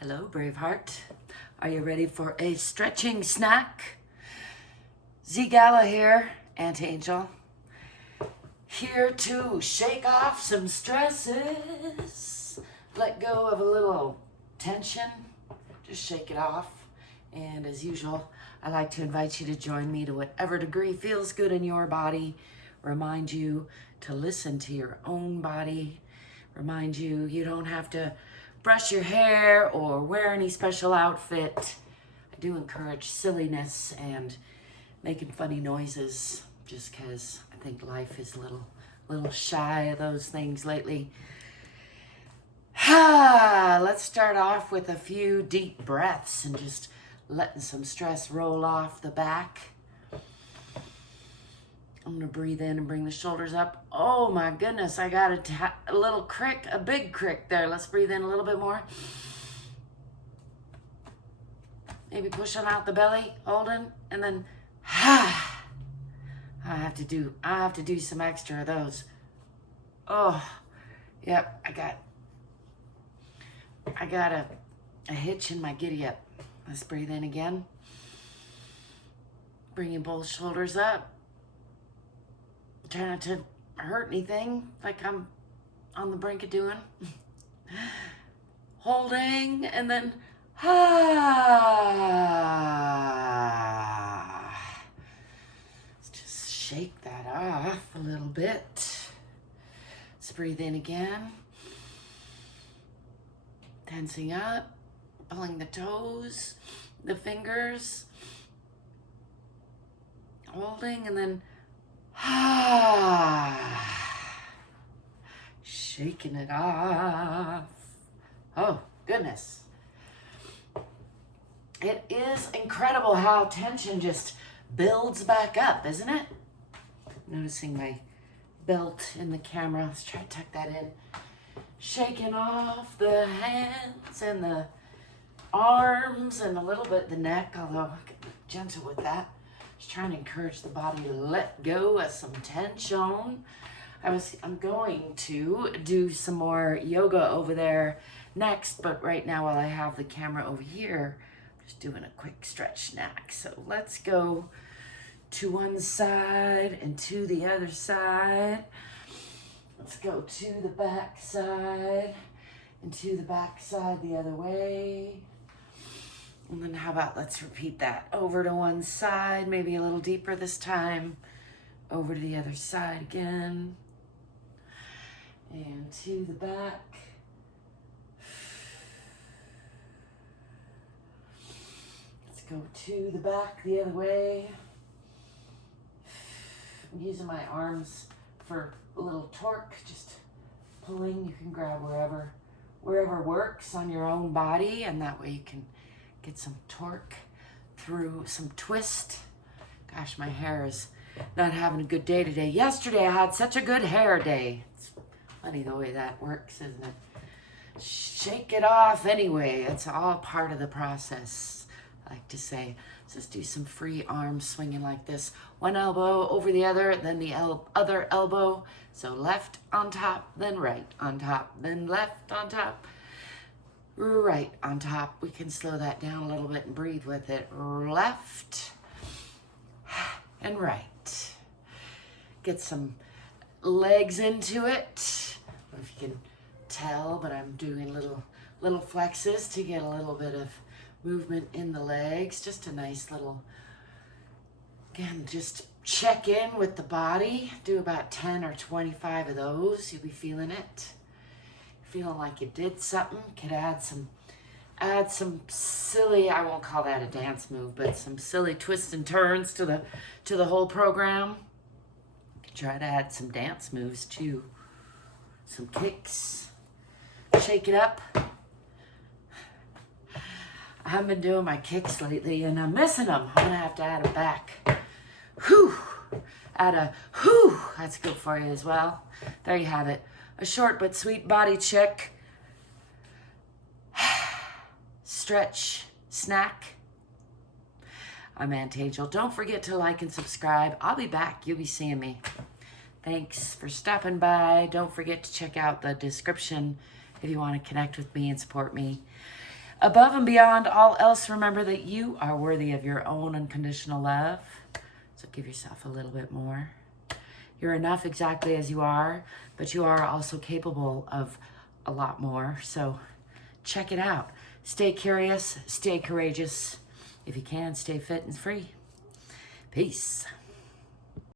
Hello, Braveheart. Are you ready for a stretching snack? ZGALA here, Aunt Angel. Here to shake off some stresses. Let go of a little tension. Just shake it off. And as usual, I like to invite you to join me to whatever degree feels good in your body. Remind you to listen to your own body. Remind you you don't have to brush your hair or wear any special outfit. I do encourage silliness and making funny noises just because I think life is a little shy of those things lately. Let's start off with a few deep breaths and just letting some stress roll off the back. I'm gonna breathe in and bring the shoulders up. Oh my goodness, I got a little crick, a big crick there. Let's breathe in a little bit more. Maybe pushing out the belly, holding, and then I have to do some extra of those. Oh, yep, I got a hitch in my giddiup. Let's breathe in again. Bringing both shoulders up. Try not to hurt anything like I'm on the brink of doing. Holding and then Let's just shake that off a little bit. Let's breathe in again. Tensing up, pulling the toes, the fingers. Holding and then shaking it off. Oh, goodness. It is incredible how tension just builds back up, isn't it? Noticing my belt in the camera. Let's try to tuck that in. Shaking off the hands and the arms and a little bit the neck, although I can be gentle with that. Just trying to encourage the body to let go of some tension. I'm going to do some more yoga over there next, but right now while I have the camera over here, I'm just doing a quick stretch snack. So let's go to one side and to the other side. Let's go to the back side and to the back side the other way. And then how about let's repeat that. Over to one side, maybe a little deeper this time. Over to the other side again. And to the back. Let's go to the back the other way. I'm using my arms for a little torque, just pulling. You can grab wherever works on your own body, and that way you can get some torque through some twist. Gosh, my hair is not having a good day today. Yesterday I had such a good hair day. It's funny the way that works, isn't it? Shake it off anyway. It's all part of the process, I like to say. So let's do some free arm swinging like this. One elbow over the other, then the other elbow. So left on top, then right on top, then left on top, right on top. We can slow that down a little bit and breathe with it. Left and right. Get some legs into it. I don't know if you can tell, but I'm doing little flexes to get a little bit of movement in the legs. Just a nice little, again, just check in with the body. Do about 10 or 25 of those. You'll be feeling it. Feeling like you did something. Could add some silly, I won't call that a dance move, but some silly twists and turns to the whole program. Could try to add some dance moves too. Some kicks. Shake it up. I haven't been doing my kicks lately and I'm missing them. I'm gonna have to add them back. Whew. Add a whew. That's good for you as well. There you have it. A short but sweet body check. Stretch snack. I'm Aunt Angel. Don't forget to like and subscribe. I'll be back. You'll be seeing me. Thanks for stopping by. Don't forget to check out the description if you want to connect with me and support me. Above and beyond all else, remember that you are worthy of your own unconditional love. So give yourself a little bit more. You're enough exactly as you are, but you are also capable of a lot more. So check it out. Stay curious, stay courageous. If you can, stay fit and free. Peace.